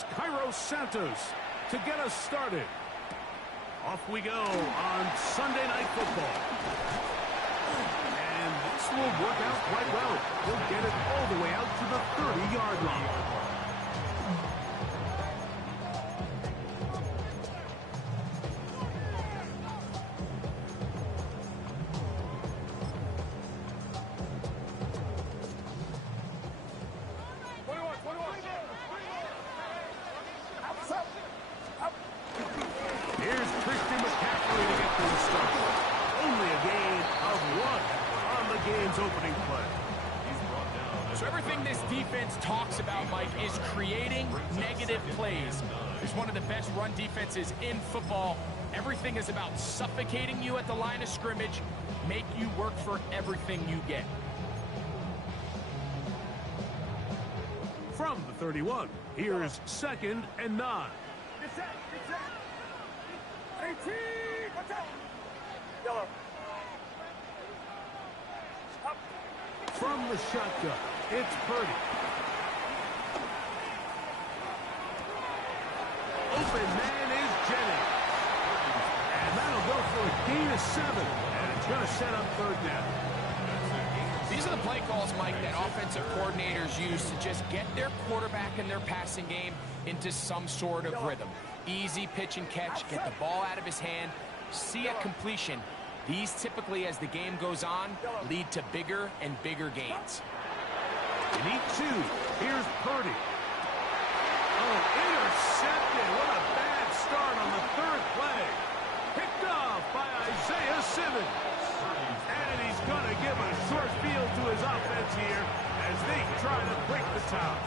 it's Cairo Santos to get us started. Off we go on Sunday Night Football. And this will work out quite well. He'll get it all the way out to the 30-yard line. Opening play. So everything this defense talks about, Mike, is creating negative plays. It's one of the best run defenses in football. Everything is about suffocating you at the line of scrimmage, make you work for everything you get. From the 31, here's 2nd and 9. Yellow. From the shotgun, it's Purdy. Open man is Jennings. And that'll go for a gain of 7. And it's going to set up 3rd down. These are the play calls, Mike, that offensive coordinators use to just get their quarterback and their passing game into some sort of rhythm. Easy pitch and catch, get the ball out of his hand, see a completion. These typically, as the game goes on, lead to bigger and bigger gains. In each 2, here's Purdy. Oh, intercepted. What a bad start on the 3rd play. Picked off by Isaiah Simmons. And he's going to give a short field to his offense here as they try to break the tie.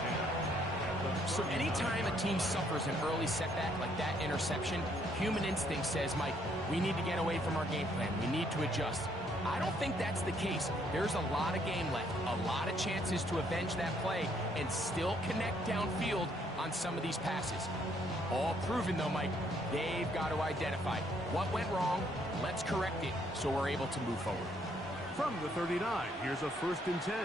So anytime a team suffers an early setback like that interception, human instinct says, Mike, we need to get away from our game plan. We need to adjust. I don't think that's the case. There's a lot of game left, a lot of chances to avenge that play and still connect downfield on some of these passes. All proven, though, Mike, they've got to identify what went wrong, let's correct it so we're able to move forward. From the 39, here's a 1st and 10.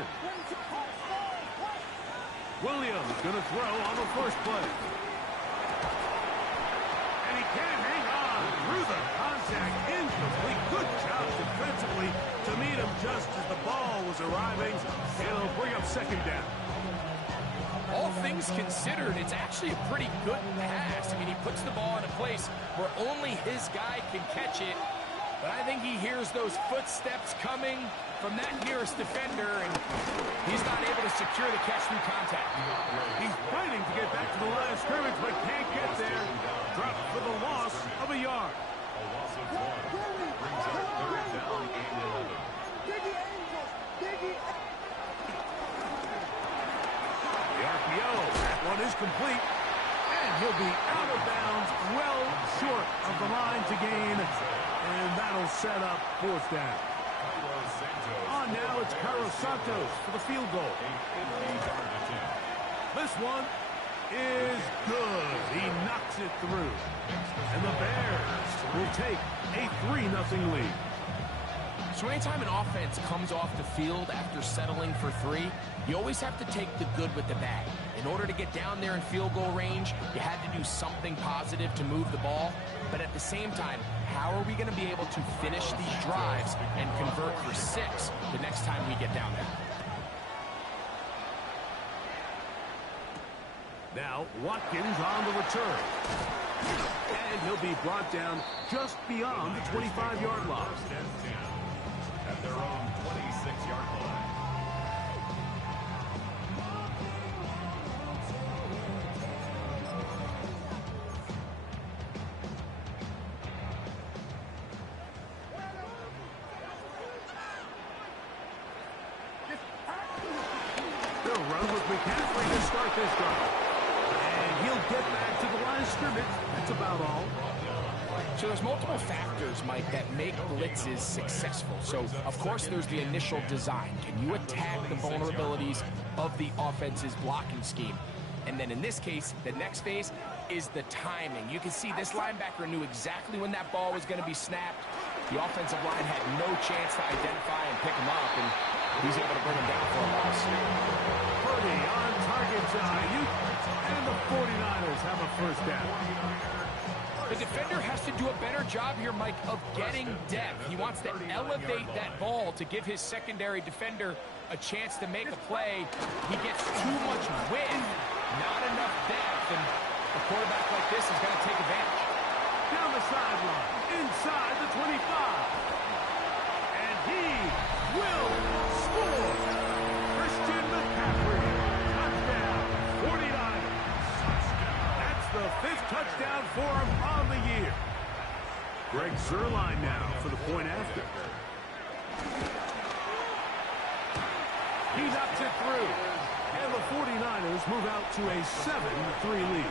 Williams going to throw on the 1st play. And he can't hang on through the contact. Incomplete. Good job defensively to meet him just as the ball was arriving. It'll bring up 2nd down. All things considered, it's actually a pretty good pass. I mean, he puts the ball in a place where only his guy can catch it. But I think he hears those footsteps coming from that nearest defender, and he's not able to secure the catch through contact. He's fighting to get back to the line of scrimmage, but can't get there. Dropped for the loss of a yard. A loss of 1 brings up 3rd down and 11. The RPO, that one is complete. And he'll be out of bounds, well short of the line to gain. And that'll set up 4th down. On now, it's Cairo Santos for the field goal. This one is good. He knocks it through. And the Bears will take a 3-0 lead. So anytime an offense comes off the field after settling for 3, you always have to take the good with the bad. In order to get down there in field goal range, you had to do something positive to move the ball. But at the same time, how are we going to be able to finish these drives and convert for 6 the next time we get down there? Now, Watkins on the return. And he'll be brought down just beyond the 25-yard line. At their own 26-yard line. They'll run with McCaffrey to start this drive. And he'll get back to the line of scrimmage. That's about all. So there's multiple factors, Mike, that make blitzes successful. So, of course, there's the initial design. Can you attack the vulnerabilities of the offense's blocking scheme? And then in this case, the next phase is the timing. You can see this linebacker knew exactly when that ball was going to be snapped. The offensive line had no chance to identify and pick him up, and he's able to bring him down for a loss. Purdy on target to Ayuk, and the 49ers Broncos have a first down. The defender has to do a better job here, Mike, of getting depth. He wants to elevate that ball to give his secondary defender a chance to make a play. He gets too much width, not enough depth, and a quarterback like this is going to take advantage. Down the sideline, inside the 25. And he will score. Christian McCaffrey, touchdown, 49ers. That's the 5th touchdown for him on the year. Greg Zuerlein now for the point after. He knocks it through. And the 49ers move out to a 7-3 lead.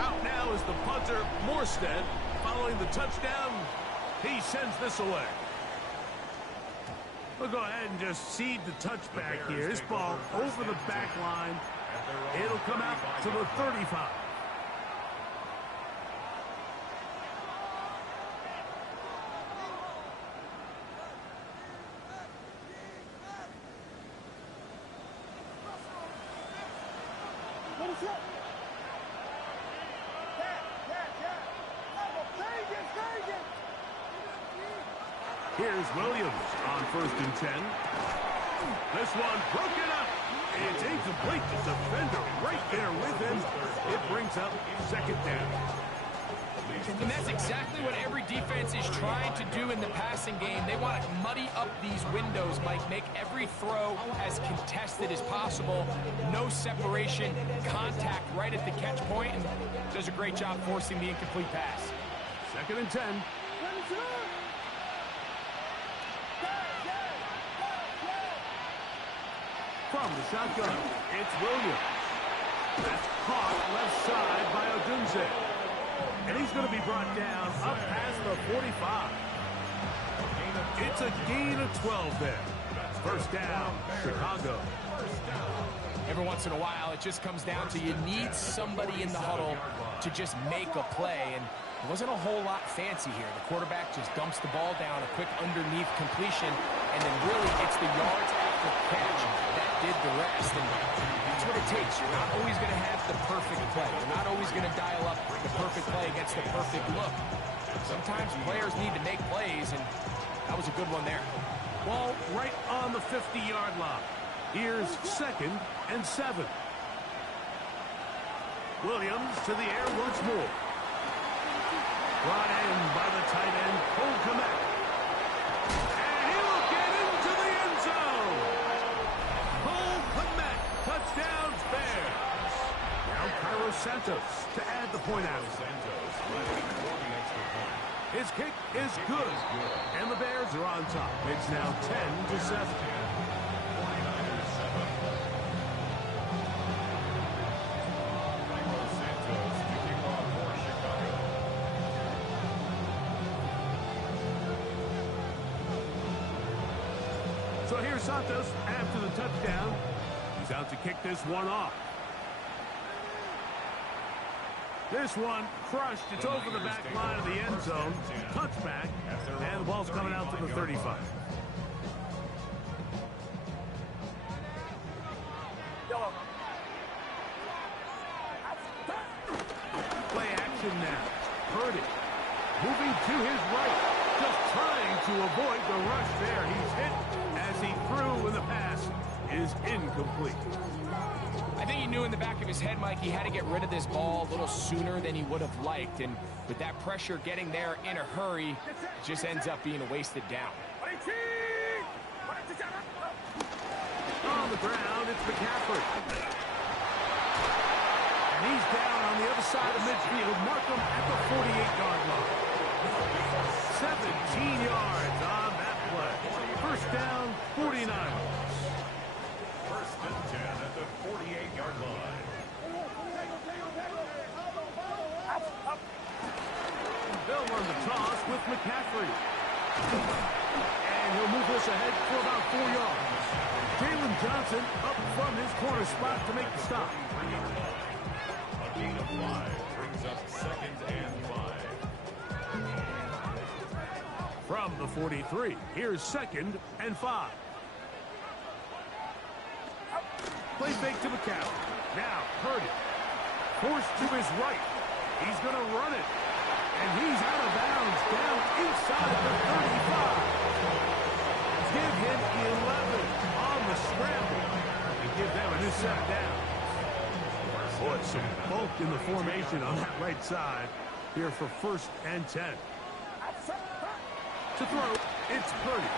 Out now is the punter, Morstead. Following the touchdown, he sends this away. We'll go ahead and just cede the touchback here. This ball over the back line. It'll come out to the 35. Here's Williams on 1st and 10. This one broken up. It's incomplete. The defender right there with him. It brings up 2nd down. And that's exactly what every defense is trying to do in the passing game. They want to muddy up these windows, Mike, make every throw as contested as possible. No separation, contact right at the catch point, and does a great job forcing the incomplete pass. 2nd and 10. From the shotgun, it's Williams. That's caught left side by Odunze. And he's going to be brought down up past the 45. It's a gain of 12 there. 1st down, Chicago. Every once in a while, it just comes down to you need somebody in the huddle to just make a play. And it wasn't a whole lot fancy here. The quarterback just dumps the ball down, a quick underneath completion, and then really it's the yards after catch that did the rest. And that's what it takes. You're not always going to have the perfect play. You're not always going to dial up the perfect play against the perfect look. Sometimes players need to make plays, and that was a good one there. Ball right on the 50-yard line. Here's 2nd and 7. Williams to the air once more. Brought in by the tight end, Cole Kmet. And he will get into the end zone. Cole Kmet, touchdown Bears. Now Cairo Santos to add the point out. His kick is good. And the Bears are on top. It's now 10-7. So here's Santos after the touchdown. He's out to kick this one off. This one crushed. It's over the back line of the end zone. Touchback. And the ball's coming out to the 35. Play action now. Purdy moving to his right. Just trying to avoid the rush there. He's hit as he threw, and the pass is incomplete. I think he knew in the back of his head, Mike, he had to get rid of this ball a little sooner than he would have liked. And with that pressure getting there in a hurry, it just ends up being a wasted down. On the ground, it's McCaffrey. And he's down on the other side of midfield. Mark him at the 48-yard line. 17 yards on that play. 1st down, 49ers. 1st and 10 at the 48-yard line. They'll run the toss with McCaffrey. And he'll move this ahead for about 4 yards. Jalen Johnson up from his corner spot to make the stop. A gain of 5 brings up 2nd and 5. From the 43, here's 2nd and 5. Play fake to McCown. Now, Purdy. Forced to his right. He's going to run it. And he's out of bounds down inside the 35. Give him 11 on the scramble. And give them a new set of downs. Boy, some bulk in the formation on that right side here for 1st and 10. To throw, it's Purdy.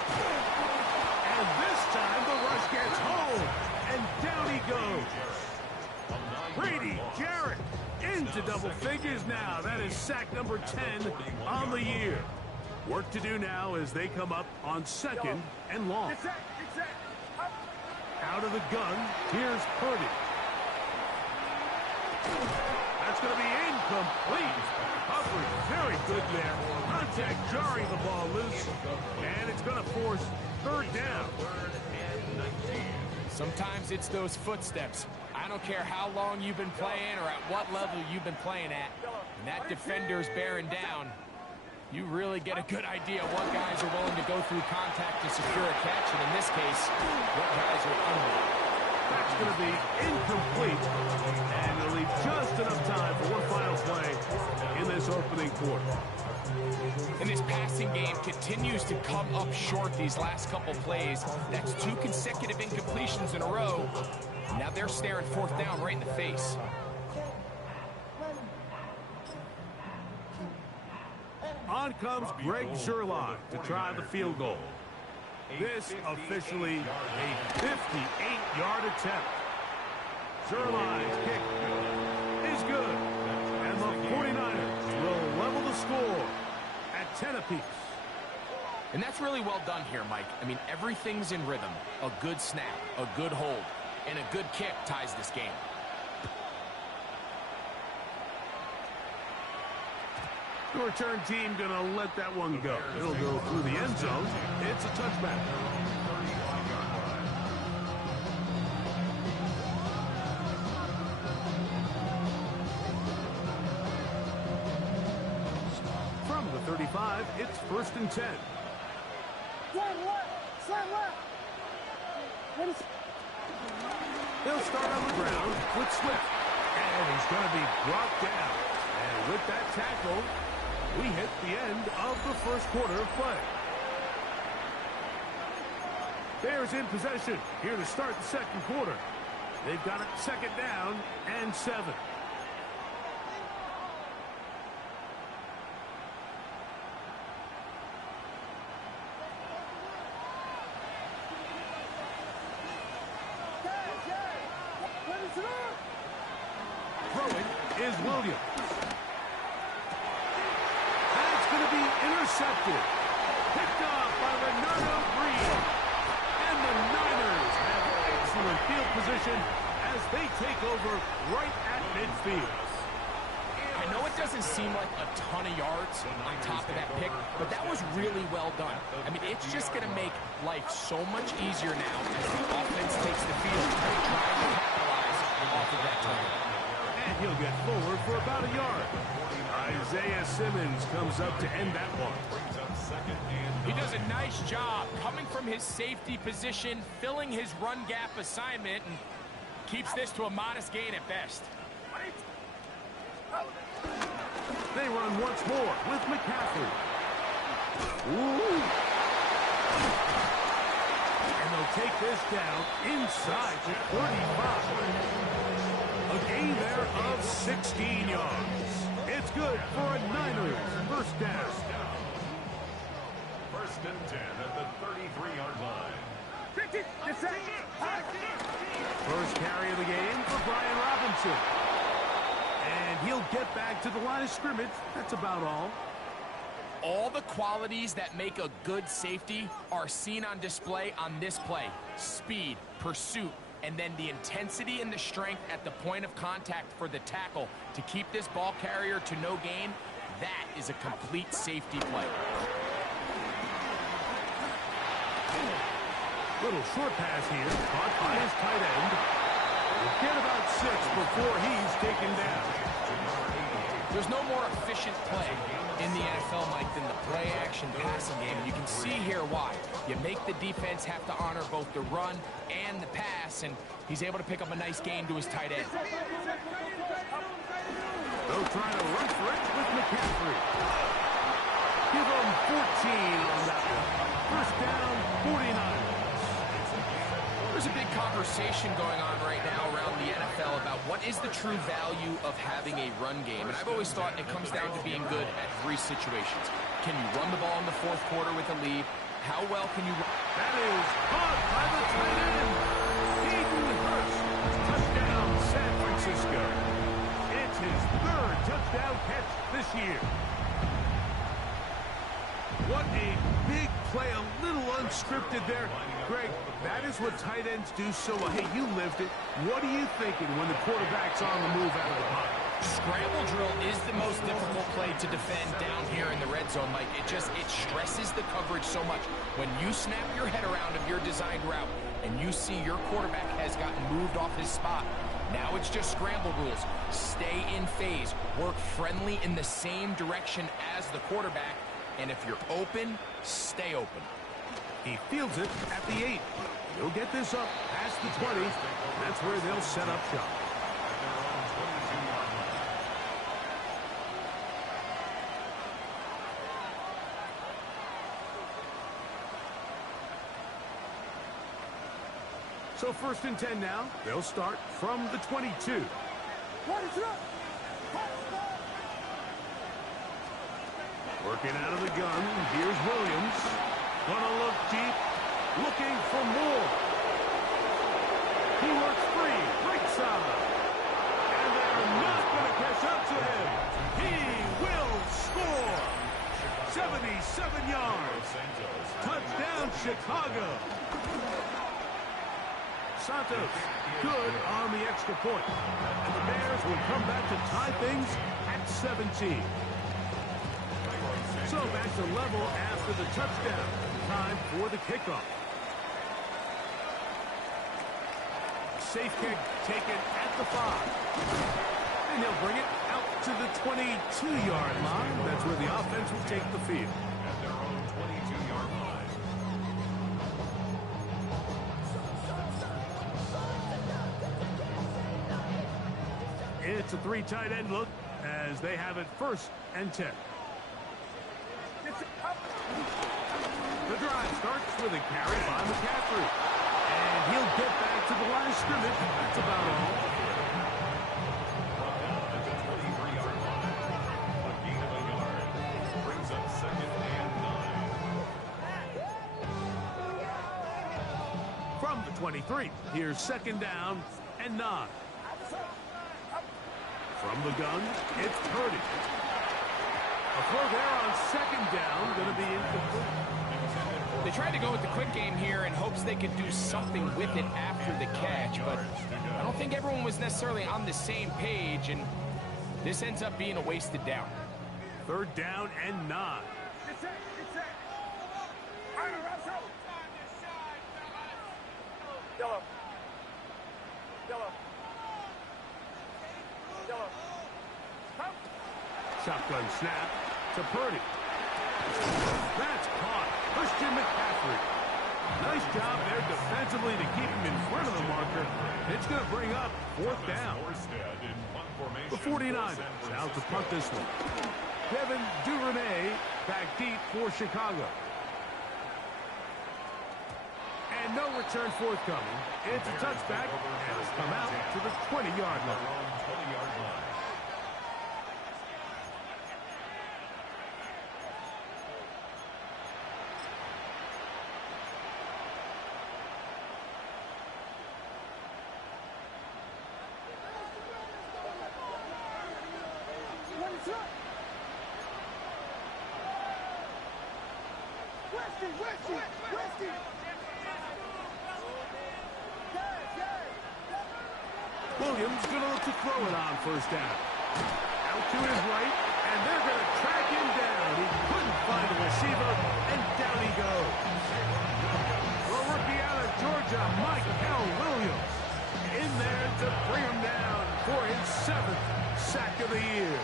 And this time the rush gets home. And down he goes. Brady Jarrett into double figures now. That is sack number 10 on the year. Work to do now as they come up on 2nd and long. Out of the gun, here's Purdy. That's going to be incomplete. Coverage very good there. Contact jarring the ball loose. And it's going to force 3rd down. Sometimes it's those footsteps. I don't care how long you've been playing or at what level you've been playing at. When that defender's bearing down, you really get a good idea of what guys are willing to go through contact to secure a catch, and in this case, what guys are under. That's going to be incomplete, and it'll leave just enough time for one final play in this opening quarter. And this passing game continues to come up short these last couple plays. That's 2 consecutive incompletions in a row. Now they're staring 4th down right in the face. On comes Greg Zuerlein to try the field goal. This officially a 58-yard attempt. Zuerlein's kick is good. And the 49ers will level the score at 10 apiece. And that's really well done here, Mike. I mean, everything's in rhythm. A good snap, a good hold, and a good kick ties this game. The return team going to let that one go. It'll go through the end zone. It's a touchback. From the 35, it's 1st and 10. They'll start on the ground with Swift. And he's going to be brought down. And with that tackle, we hit the end of the 1st quarter of play. Bears in possession here to start the 2nd quarter. They've got it 2nd down and 7. Throwing is Williams. Intercepted. Picked off by Renardo Green. And the Niners have excellent field position as they take over right at midfield. I know it doesn't seem like a ton of yards on top of that pick, but that was really well done. I mean, it's just going to make life so much easier now as the offense takes the field, trying to capitalize off of that turn. And he'll get forward for about a yard. Isaiah Simmons comes up to end that one. He does a nice job coming from his safety position, filling his run gap assignment, and keeps this to a modest gain at best. They run once more with McCaffrey. Ooh. And they'll take this down inside the 35. A gain there of 16 yards. It's good for a Niners 1st down. 1st and 10 at the 33-yard line. First carry of the game for Brian Robinson. And he'll get back to the line of scrimmage. That's about all. All the qualities that make a good safety are seen on display on this play. Speed, pursuit, and then the intensity and the strength at the point of contact for the tackle to keep this ball carrier to no gain. That is a complete safety play. Little short pass here, caught by his tight end. We'll get about 6 before he's taken down. There's no more efficient play in the NFL, Mike, than the play-action passing game. You can see here why. You make the defense have to honor both the run and the pass, pass, and he's able to pick up a nice gain to his tight end. They'll try to run for it with McCaffrey. Give them 14 on that one. First down, 49. There's a big conversation going on right now around the NFL about what is the true value of having a run game. And I've always thought it comes down to being good at three situations. Can you run the ball in the fourth quarter with a lead? How well can you run? That is caught by the tight end. Hayden Hurst. Touchdown, San Francisco. It's his third touchdown catch this year. What a big play, a little unscripted there. Greg, that is what tight ends do so well. Hey, you lived it. What are you thinking when the quarterback's on the move out of the pocket? Scramble drill is the most difficult play to defend down here in the red zone, Mike. It stresses the coverage so much. When you snap your head around of your designed route and you see your quarterback has gotten moved off his spot, now it's just scramble rules. Stay in phase. Work friendly in the same direction as the quarterback. And if you're open, stay open. He fields it at the 8. He'll get this up past the 20. That's where they'll set up shop. So first and 10 now. They'll start from the 22. Working out of the gun. Here's Williams. Gonna look deep. Looking for more. He works free. Right side. And they're not gonna catch up to him. He will score. 77 yards. Touchdown, Chicago. Santos, good on the extra point. And the Bears will come back to tie things at 17. So back to level after the touchdown. Time for the kickoff. Safe kick taken at the 5. And they'll bring it out to the 22-yard line. That's where the offense will take the field. At their own 22-yard line. It's a 3 tight end look as they have it first and 10. The drive starts with a carry by McCaffrey. And he'll get back to the line of scrimmage. That's about all. At the 23-yard line. A gain of a yard. Brings up second and 9. From the 23, here's second down and 9. From the gun, it's Purdy. A throw there on second down, going to be incomplete. They tried to go with the quick game here in hopes they could do something with it after the catch, but I don't think everyone was necessarily on the same page, and this ends up being a wasted down. Third down and 9. Shotgun snap to Purdy. That's caught. Christian McCaffrey. Nice job there defensively to keep him in front of the marker. It's going to bring up fourth down. The 49ers out to punt this one. Devin Duvernay back deep for Chicago. And no return forthcoming. It's a touchback, and it's come out to the 20-yard line. Williams going to look to throw it on first down. Out to his right, and they're going to track him down. He couldn't find a receiver, and down he goes. The rookie out of Georgia, Michael Williams, in there to bring him down for his 7th sack of the year.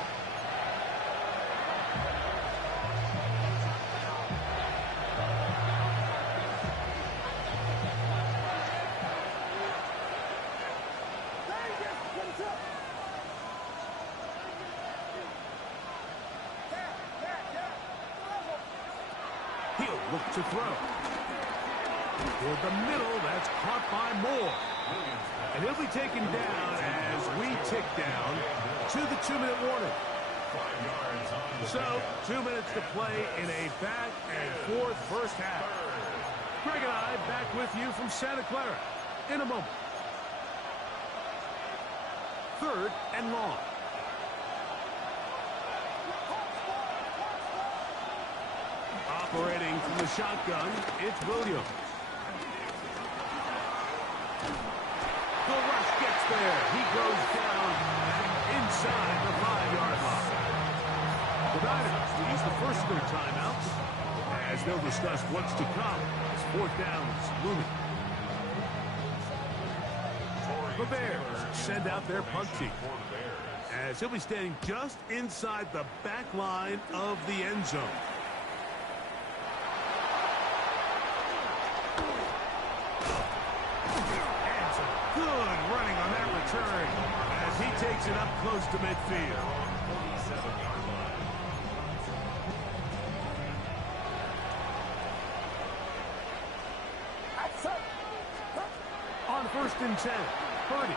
look to throw. Toward the middle, that's caught by Moore. And he'll be taken down as we tick down to the 2-minute warning. So, 2 minutes to play in a back-and-forth first half. Greg and I back with you from Santa Clara in a moment. 3rd and long. Operating from the shotgun, it's Williams. The rush gets there. He goes down inside the 5-yard line. The Niners will use the first of their timeouts as they'll discuss what's to come as 4th down's looming. The Bears send out their punt team as he'll be standing just inside the back line of the end zone. And some good running on that return as he takes it up close to midfield. 47-yard line. On 1st and 10, Purdy.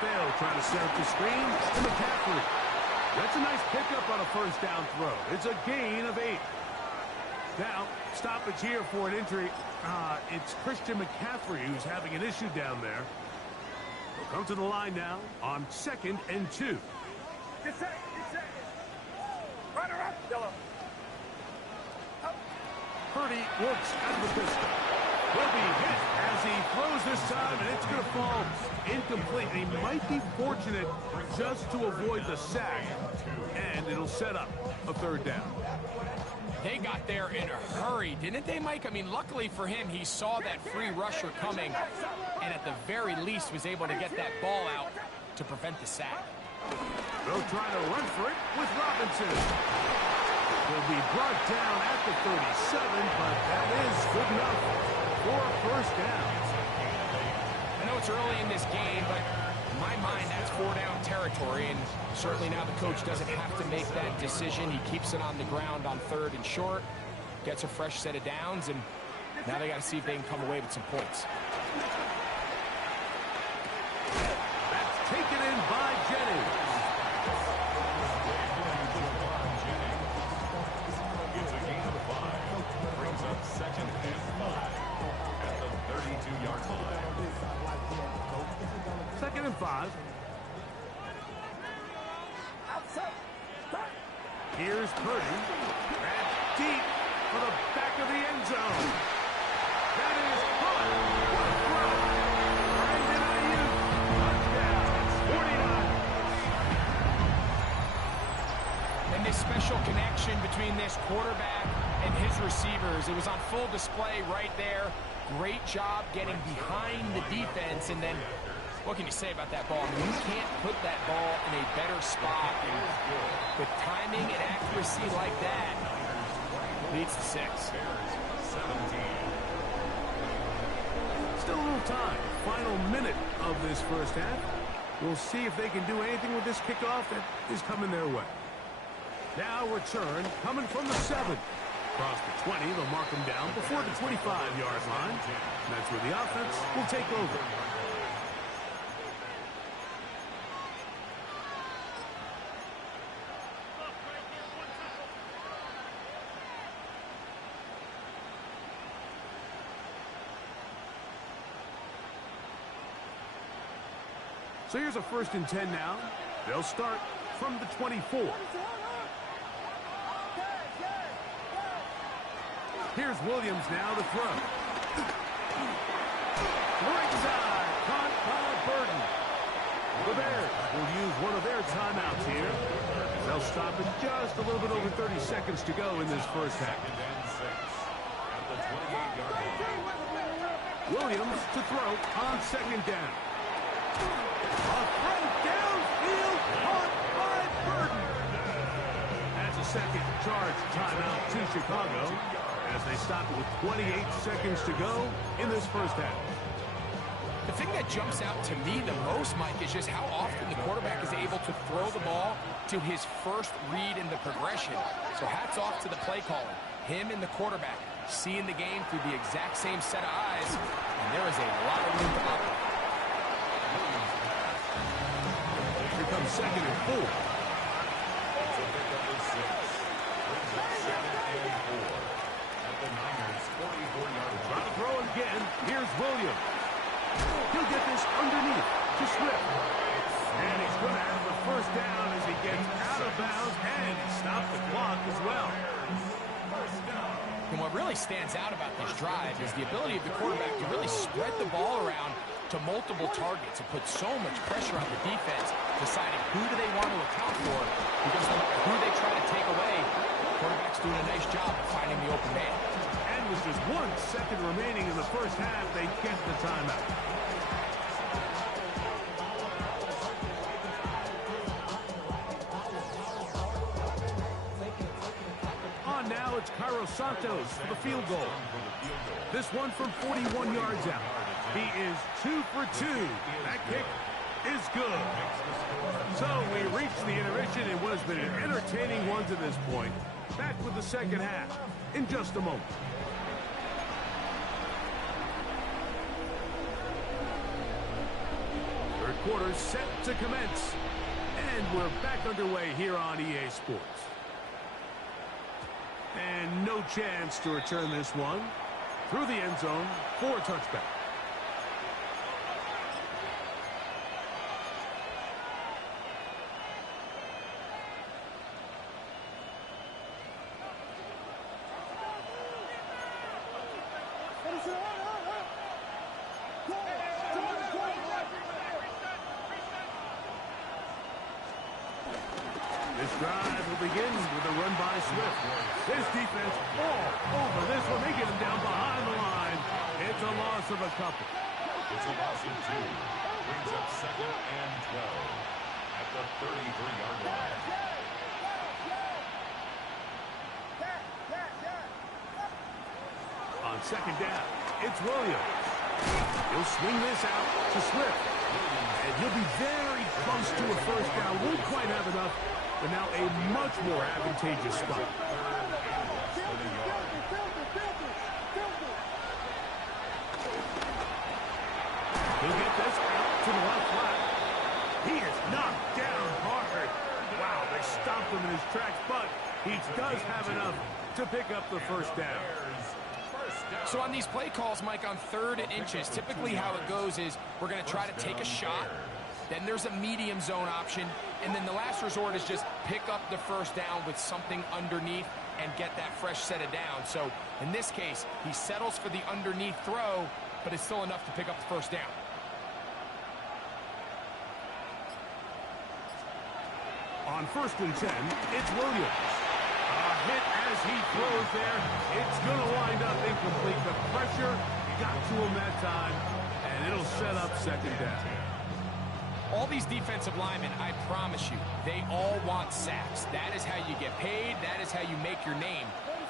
They'll try to set up the screen to McCaffrey. That's a nice pickup on a first down throw. It's a gain of 8. Now, stoppage here for an injury. It's Christian McCaffrey who's having an issue down there. They'll come to the line now on 2nd and 2. Get set. Runner up, Dylan. Purdy looks at the pistol. Will be hit as he throws this time, and it's going to fall incomplete. He might be fortunate just to avoid the sack, and it'll set up a 3rd down. They got there in a hurry, didn't they, Mike? I mean, luckily for him, he saw that free rusher coming, and at the very least was able to get that ball out to prevent the sack. They'll try to run for it with Robinson. He'll be brought down at the 37, but that is good enough for a 1st down. I know it's early in this game, but in my mind, that's 4-down territory, and certainly now the coach doesn't have to make that decision. He keeps it on the ground on 3rd and short, gets a fresh set of downs, and now they got to see if they can come away with some points. That's taken in by Jennings. It's a gain of 5. Brings up 2nd and 5 at the 32-yard line. 2nd and 5. Here's Purdy. That's deep for the back of the end zone. That is caught. What a throw. Brandon Ayuk. Touchdown. 49. And this special connection between this quarterback and his receivers, it was on full display right there. Great job getting behind the defense, and then what can you say about that ball? I mean, you can't put that ball in a better spot. And with timing and accuracy like that, leads to 6. Still a little time. Final minute of this first half. We'll see if they can do anything with this kickoff that is coming their way. Now return coming from the 7. Across the 20, they'll mark them down before the 25-yard line. And that's where the offense will take over. So here's a 1st and 10 now. They'll start from the 24. Here's Williams now to throw. Right side, caught by Burton. The Bears will use one of their timeouts here. They'll stop in just a little bit over 30 seconds to go in this first half. Williams to throw on 2nd down. A throw downfield caught by Burton. That's a 2nd charge timeout to Chicago as they stop it with 28 seconds to go in this first half. The thing that jumps out to me the most, Mike, is just how often the quarterback is able to throw the ball to his first read in the progression. So hats off to the play calling. Him and the quarterback seeing the game through the exact same set of eyes, and there is a lot of room to operate. Here comes 2nd and 4. It's a pickup of 6. Brings up 2nd and 4 at the Niners' 44-yard line. Try to throw again. Here's Williams. He'll get this underneath to Swift. And he's going to have the first down as he gets out of bounds and stop the clock as well. And what really stands out about this drive is the ability of the quarterback to really spread the ball around to multiple targets and put so much pressure on the defense, deciding who do they want to account for, because no matter who they try to take away, the quarterback's doing a nice job of finding the open man. And with just 1 second remaining in the first half, they get the timeout. On now, it's Cairo Santos for the field goal. This one from 41 yards out. He is 2 for 2. That kick is good. So we reach the intermission in what has been an entertaining one to this point. Back with the second half in just a moment. Third quarter set to commence. And we're back underway here on EA Sports. And no chance to return this one through the end zone for a touchback. This drive will begin with a run by Swift. His defense all over this one. They get him down behind the line. It's a loss of a couple. It's a loss of 2. Brings up 2nd and 12 at the 33-yard line. On second down, it's Williams. He'll swing this out to Swift. And he'll be very close to a first down. Won't quite have enough, but now a much more advantageous spot. He'll get this out to the left flat. He is knocked down hard. Wow, they stopped him in his tracks, but he does have enough to pick up the first down. So on these play calls, Mike, on 3rd and inches, typically how it goes is we're going to try to take a shot. Then there's a medium zone option. And then the last resort is just pick up the first down with something underneath and get that fresh set of downs. So in this case, he settles for the underneath throw, but it's still enough to pick up the first down. On 1st and 10, it's Williams. A hit as he throws there. It's going to wind up incomplete. The pressure got to him that time, and it'll set up second down. All these defensive linemen, I promise you, they all want sacks. That is how you get paid. That is how you make your name.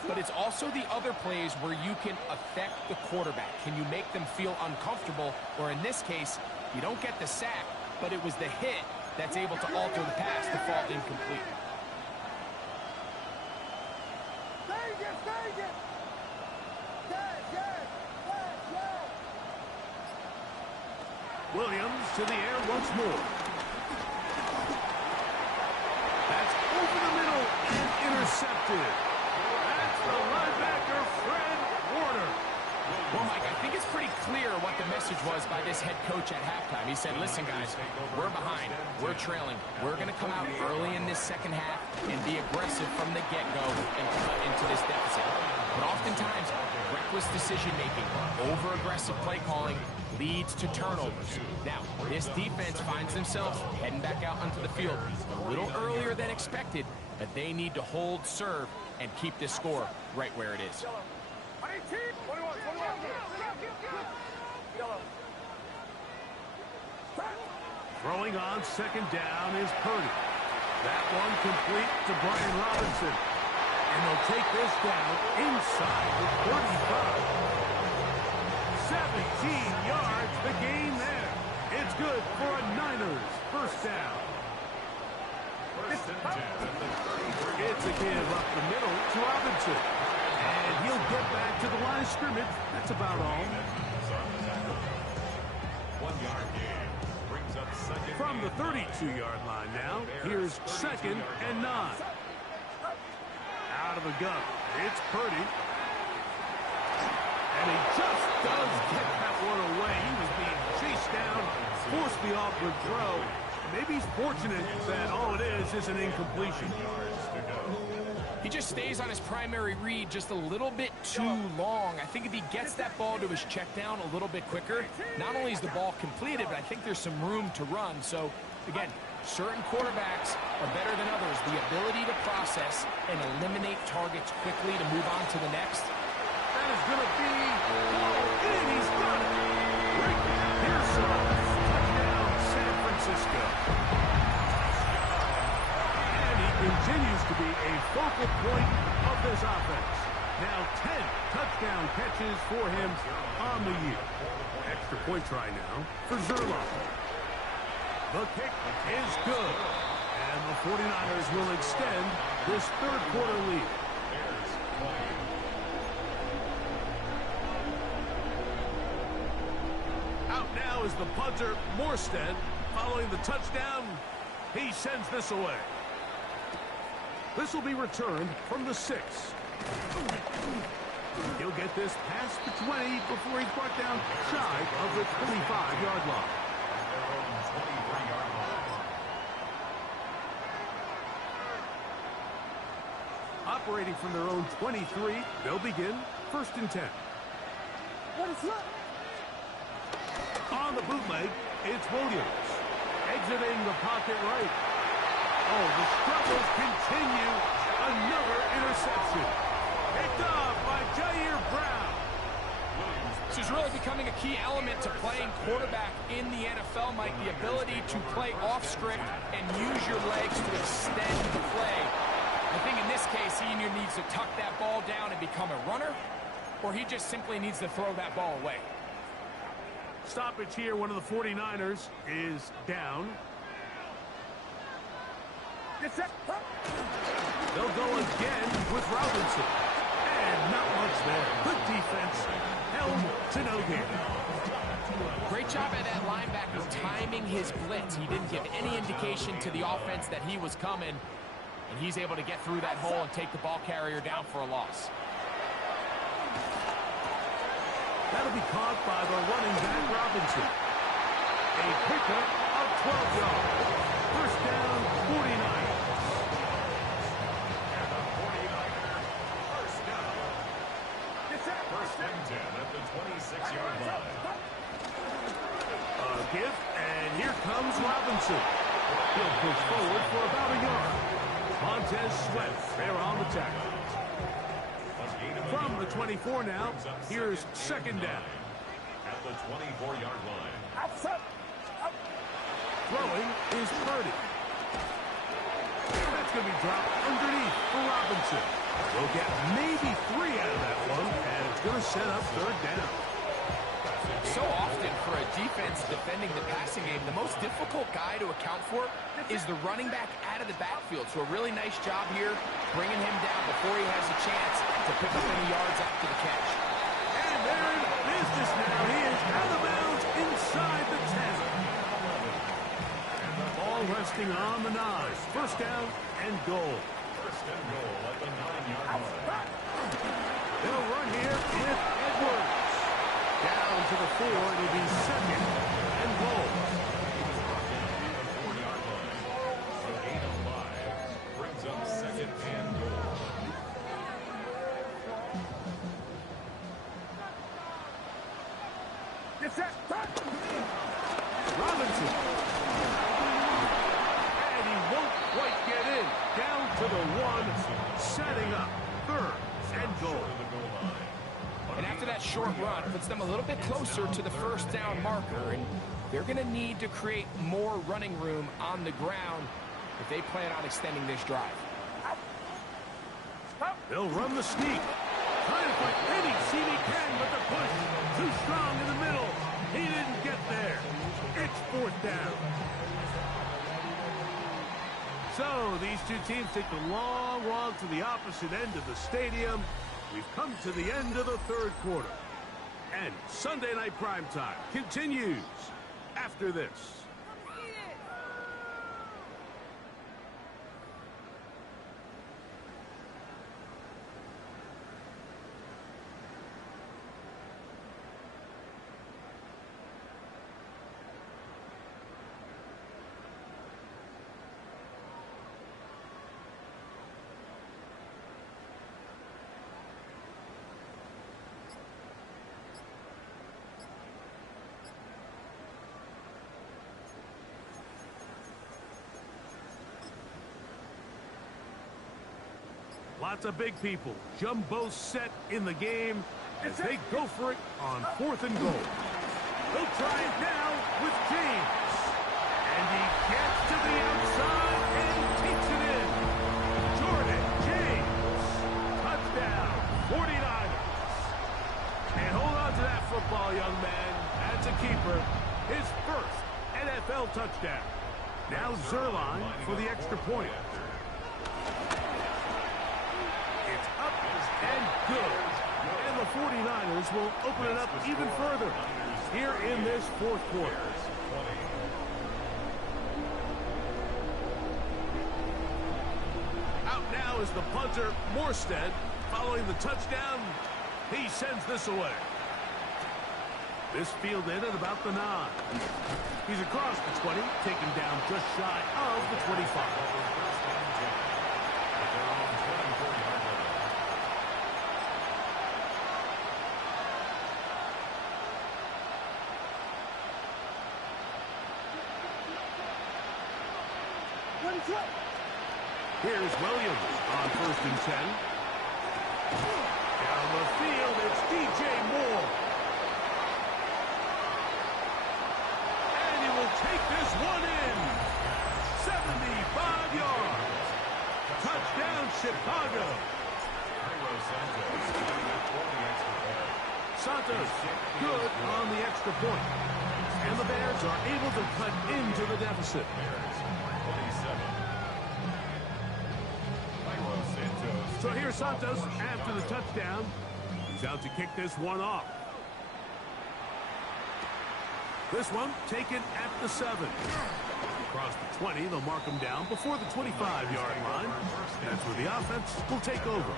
But it's also the other plays where you can affect the quarterback. Can you make them feel uncomfortable? Or in this case, you don't get the sack, but it was the hit that's able to alter the pass to fall incomplete. Williams to the air once more. That's over the middle and intercepted. That's the linebacker, Fred Warner. Well, Mike, I think it's pretty clear what the message was by this head coach at halftime. He said, listen, guys, we're behind. We're trailing. We're going to come out early in this second half and be aggressive from the get-go and cut into this deficit. But oftentimes, reckless decision-making, over-aggressive play calling leads to turnovers. Now, this defense finds themselves heading back out onto the field a little earlier than expected, but they need to hold serve and keep this score right where it is. Throwing on second down is Purdy. That one complete to Brian Robinson. And they'll take this down inside the 35. 17 yards, the gain there. It's good for a Niners first down. First and 10 at the 33. It's a give up the middle to Robinson. And he'll get back to the line of scrimmage. That's about all. 1 yard gain. Brings up second. From the 32-yard line now, here's 2nd and 9. Out of the gun, it's Purdy. And he just does get that one away. He was being chased down, forced the awkward throw. Maybe he's fortunate that all it is an incompletion. He just stays on his primary read just a little bit too long. I think if he gets that ball to his check down a little bit quicker, not only is the ball completed, but I think there's some room to run. So, again, certain quarterbacks are better than others. The ability to process and eliminate targets quickly to move on to the next. That is going to be in. He's got it. Rick Pearson, touchdown, San Francisco. And he continues to be a focal point of this offense. Now 10 touchdown catches for him on the year. Extra point try now for Zerloff. The kick is good. And the 49ers will extend this third quarter lead. Out now is the punter, Morstead. Following the touchdown, he sends this away. This will be returned from the 6. He'll get this past the 20 before he's brought down shy of the 25-yard line. Operating from their own 23, they'll begin 1st and 10. What is that? On the bootleg, it's Williams. Exiting the pocket right. Oh, the struggles continue. Another interception. Picked off by Jair Brown. This is really becoming a key element to playing quarterback in the NFL, Mike. The ability to play off script and use your legs to extend the play. I think in this case, he either needs to tuck that ball down and become a runner, or he just simply needs to throw that ball away. Stoppage here. One of the 49ers is down. They'll go again with Robinson. And not much there. Good defense. Held to no gain. Great job by that linebacker timing his blitz. He didn't give any indication to the offense that he was coming. And he's able to get through that hole and take the ball carrier down for a loss. That'll be caught by the running back, Robinson. A pickup of 12 yards. First down, 49ers. And the 49ers, first down. First and 10 at the 26-yard line. A gift, and here comes Robinson. He'll push forward for about a yard. Montez Sweat there on the tackle. From the 24 now, here's 2nd down. At the 24-yard line. Throwing is Purdy. That's going to be dropped underneath for Robinson. They'll get maybe 3 out of that one, and it's going to set up 3rd down. So often for a defense defending the passing game, the most difficult guy to account for is the running back out of the backfield. So a really nice job here bringing him down before he has a chance to pick up any yards after the catch. And they're in business now. He is out of bounds inside the 10. Ball resting on the 9. First down and goal. First and goal at the 9-yard line. They'll run here with Edwards. Down to the 4. It'll be 2nd and goal. The 4-yard line. A gain of 5 brings up 2nd and goal. Robinson. And he won't quite get in. Down to the 1. Setting up 3rd and goal. And after that short run, puts them a little bit closer to the first down marker. And they're going to need to create more running room on the ground if they plan on extending this drive. They'll run the sneak. Trying to find any seam he can, but the push too strong in the middle. He didn't get there. It's 4th down. So these two teams take the long walk to the opposite end of the stadium. We've come to the end of the third quarter. And Sunday Night Primetime continues after this. Lots of big people. Jumbo set in the game as they go for it on 4th and goal. They'll try it now with James. And he gets to the outside and takes it in. Jordan James. Touchdown, 49ers. And hold on to that football, young man. That's a keeper. His first NFL touchdown. Now Zuerlein for the extra point. And good. And the 49ers will open it up even further here in this fourth quarter. Out now is the punter, Morstead. Following the touchdown, he sends this away. This fielded at about the 9. He's across the 20, taken down just shy of the 25. Here's Williams on 1st and 10. Down the field, it's DJ Moore. And he will take this one in. 75 yards. Touchdown, Chicago. Santos, good on the extra point. And the Bears are able to cut into the deficit. So here's Santos after the touchdown. He's out to kick this one off. This one taken at the 7. Across the 20, they'll mark him down before the 25-yard line. That's where the offense will take over.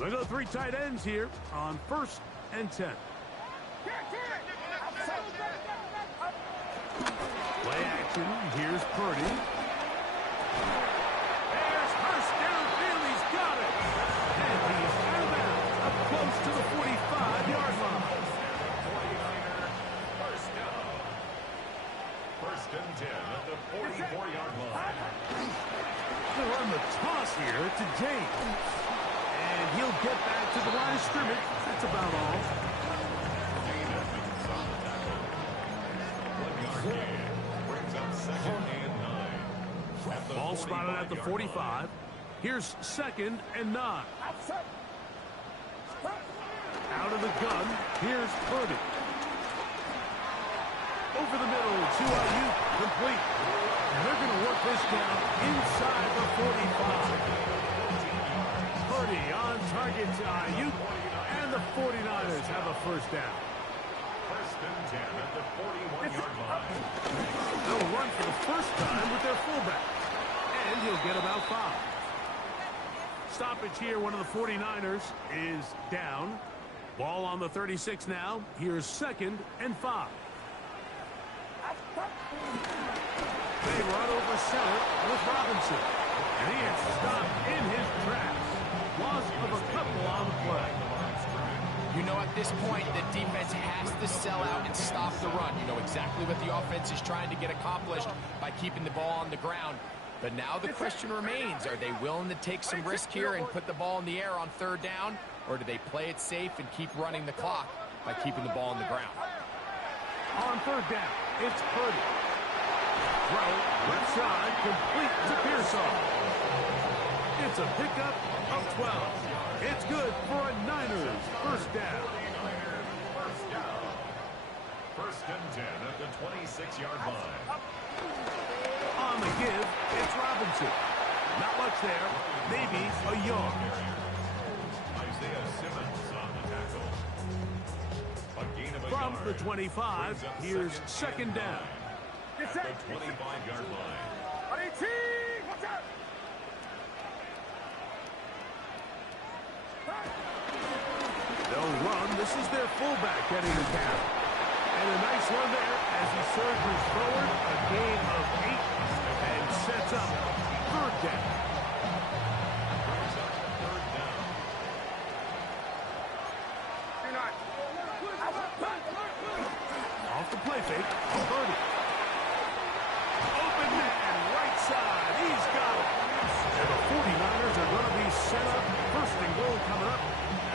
They go 3 tight ends here on 1st and 10. Play action. Here's Purdy. There's Hurst downfield. He's got it. And he's out of bounds up close to the 45-yard line. 1st and 10 at the 44-yard line. They'll run the toss here to James. And he'll get back to the line of scrimmage. That's about all. Ball spotted at the 45. Here's 2nd and 9. Out of the gun. Here's Purdy. Over the middle to Ayuk. Complete. And they're going to work this down inside the 45. Purdy on target to Ayuk, and the 49ers have a first down. 1st and 10 at the 41-yard line. They'll run for the first time with their fullback, and he'll get about 5. Stoppage here, one of the 49ers is down. Ball on the 36 now. Here's 2nd and 5. They run over center with Robinson, and he is stopped in his tracks. Loss of a couple on the play. You know, at this point, the defense has to sell out and stop the run. You know exactly what the offense is trying to get accomplished by keeping the ball on the ground. But now the question remains, are they willing to take some risk here and put the ball in the air on 3rd down? Or do they play it safe and keep running the clock by keeping the ball on the ground? On 3rd down, it's Purdy. Throw, left side, complete to Pearsall. It's a pickup of 12. It's good for a Niners first down. First and 10 at the 26-yard line. On the give, it's Robinson. Not much there. Maybe a yard. Isaiah Simmons on the tackle. A gain of a From yard. the 25, here's second down. At the 25-yard line. They'll run. This is their fullback getting the count. And a nice run there as he surges forward. A gain of 8 and sets up third down. Brings up third down. Off the play fake. Purdy. Open man, right side. He's got it. And the 49ers are going to be set up. First and goal coming up.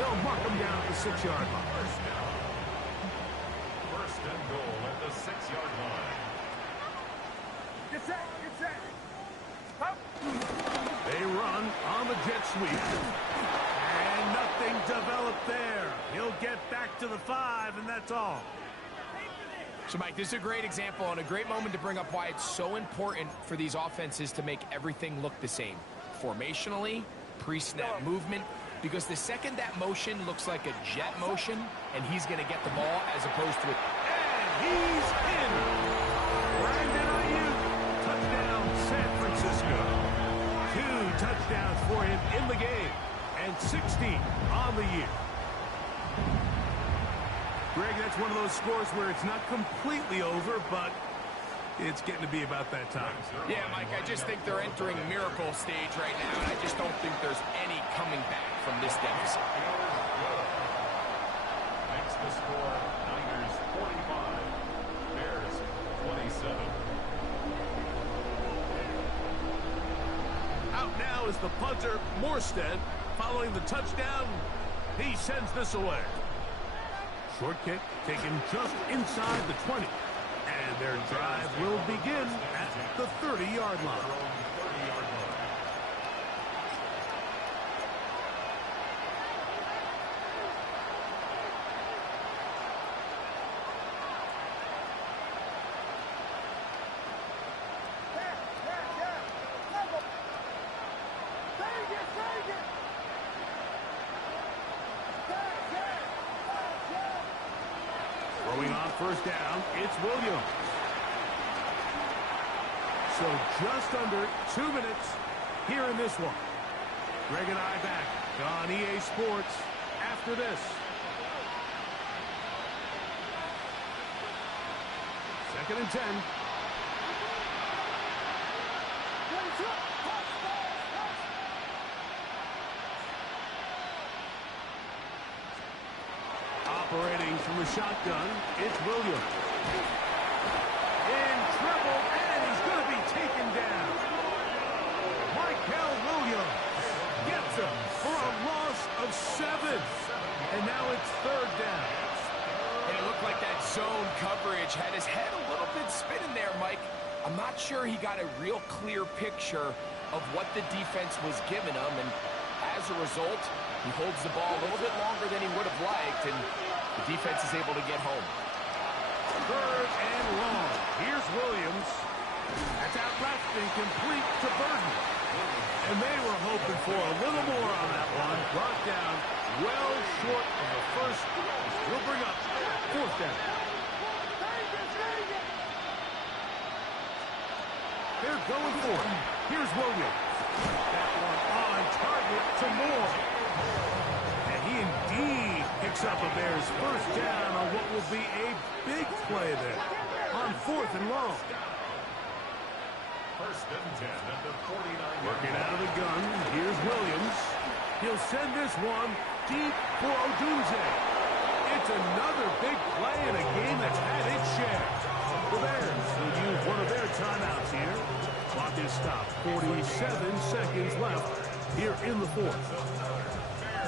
They'll mark them down at the 6-yard line. First down. First and goal at the 6-yard line. Get set, get set. Up. They run on the jet sweep. And nothing developed there. He'll get back to the 5, and that's all. So, Mike, this is a great example and a great moment to bring up why it's so important for these offenses to make everything look the same. Formationally, pre-snap movement, because the second that motion looks like a jet motion, and he's going to get the ball as opposed to it. And he's in. Brandon Ayuk, touchdown San Francisco. 2 touchdowns for him in the game, and 16 on the year. Greg, that's one of those scores where it's not completely over, but it's getting to be about that time. Yeah, Mike, I just think they're entering miracle stage right now, and I just don't think there's any coming back from this deficit. Makes the score Niners 45, Bears 27. Out now is the punter, Morstead. Following the touchdown, he sends this away. Short kick taken just inside the 20. And their drive will begin at the 30-yard line. Throwing on first down, it's Williams. So just under 2 minutes here in this one. Greg and I back on EA Sports after this. Second and 10. Operating from the shotgun, it's Williams. In trouble, and he's going to be taken down. Michael Williams gets him for a loss of 7. And now it's third down. And it looked like that zone coverage had his head a little bit spinning there, Mike. I'm not sure he got a real clear picture of what the defense was giving him, and as a result, he holds the ball a little bit longer than he would have liked, and the defense is able to get home. Third and long. Here's Williams. That's out left and complete to Burton. And they were hoping for a little more on that one. Brought down well short of the first. We'll bring up fourth down. They're going for it. Here's Williams. That one on target to Moore. And he indeed picks up a Bears first down on what will be a big play there on fourth and long. First and 10 at the 49. Working out of the gun, here's Williams. He'll send this one deep for Odunze. It's another big play in a game that's had its share. The Bears will use one of their timeouts here. Clock is stopped. 47 seconds left here in the fourth.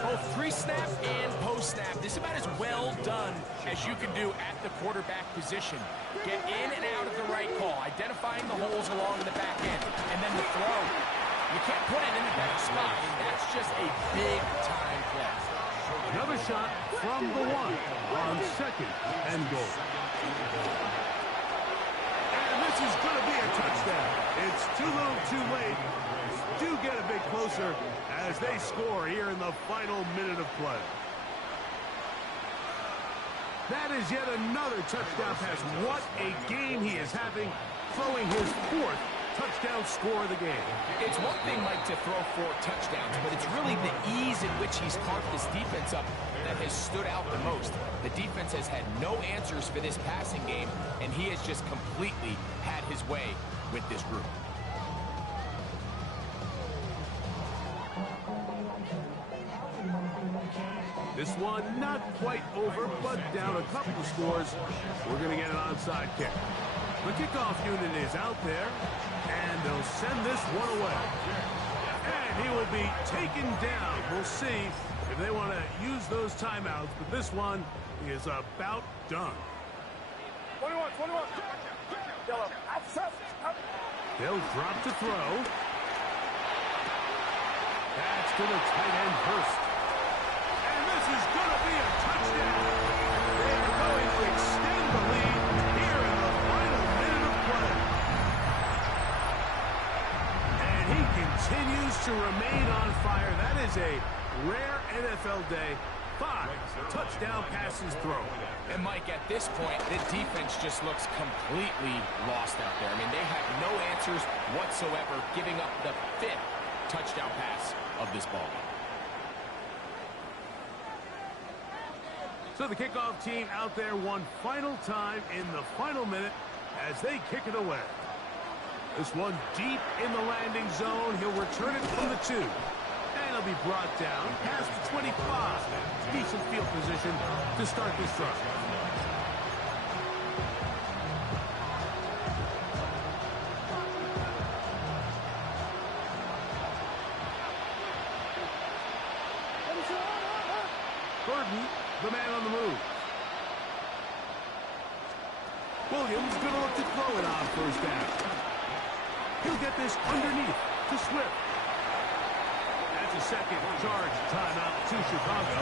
Both pre-snap and post-snap, this is about as well done as you can do at the quarterback position. Get in and out of the right call, identifying the holes along the back end, and then the throw. You can't put it in the better spot. That's just a big-time play. Another shot from the 1 on second and goal. And this is going to be a touchdown. It's too little too late. Do get a bit closer as they score here in the final minute of play. That is yet another touchdown pass. What a game he is having, throwing his 4th touchdown score of the game. It's one thing, Mike, to throw 4 touchdowns, but it's really the ease in which he's carved this defense up that has stood out the most. The defense has had no answers for this passing game, and he has just completely had his way with this group. This one not quite over, but down a couple of scores. We're going to get an onside kick. The kickoff unit is out there, and they'll send this one away. And he will be taken down. We'll see if they want to use those timeouts, but this one is about done. 21. Yellow. They'll drop to throw. That's to the tight end Hurst. And this is going to be a touchdown. They are going to extend the lead here in the final minute of play. And he continues to remain on fire. That is a rare NFL day. 5 touchdown passes thrown. And, Mike, at this point, the defense just looks completely lost out there. I mean, they have no answers whatsoever, giving up the 5th touchdown pass of this ball game. So the kickoff team out there one final time in the final minute as they kick it away. This one deep in the landing zone. He'll return it from the 2. And he'll be brought down past the 25. Decent field position to start this drive. Burden, the man on the move. Williams going to look to throw it on first down. He'll get this underneath to Swift. That's a second charge timeout to Chicago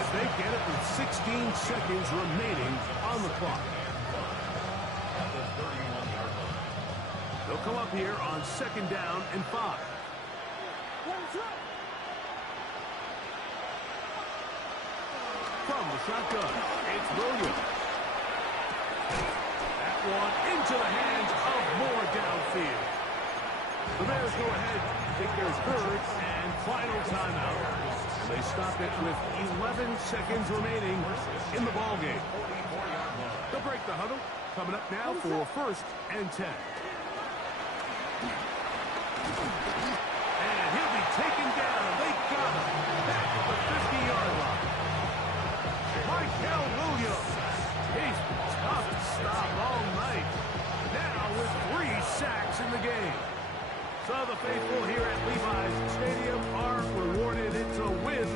as they get it with 16 seconds remaining on the clock. They'll come up here on 2nd down and 5. From the shotgun, it's Williams. That one into the hands of Moore downfield. The Bears go ahead, take their 3rd and final timeout. And they stop it with 11 seconds remaining in the ballgame. They'll break the huddle. Coming up now for 1st and 10. And he'll be taken down. They got him back at the 50-yard line. Michael Williams. He's tough to stop all night. Now with 3 sacks in the game. So the faithful here at Levi's Stadium are rewarded. It's a win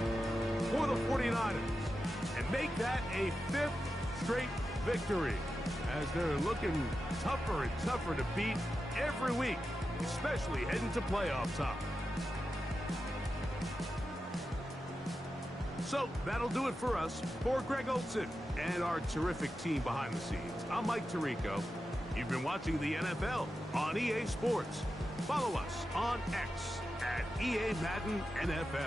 for the 49ers. And make that a 5th straight victory as they're looking tougher and tougher to beat every week, especially heading to playoff time. So that'll do it for us. For Greg Olsen and our terrific team behind the scenes, I'm Mike Tirico. You've been watching the NFL on EA Sports. Follow us on X at EA Madden NFL.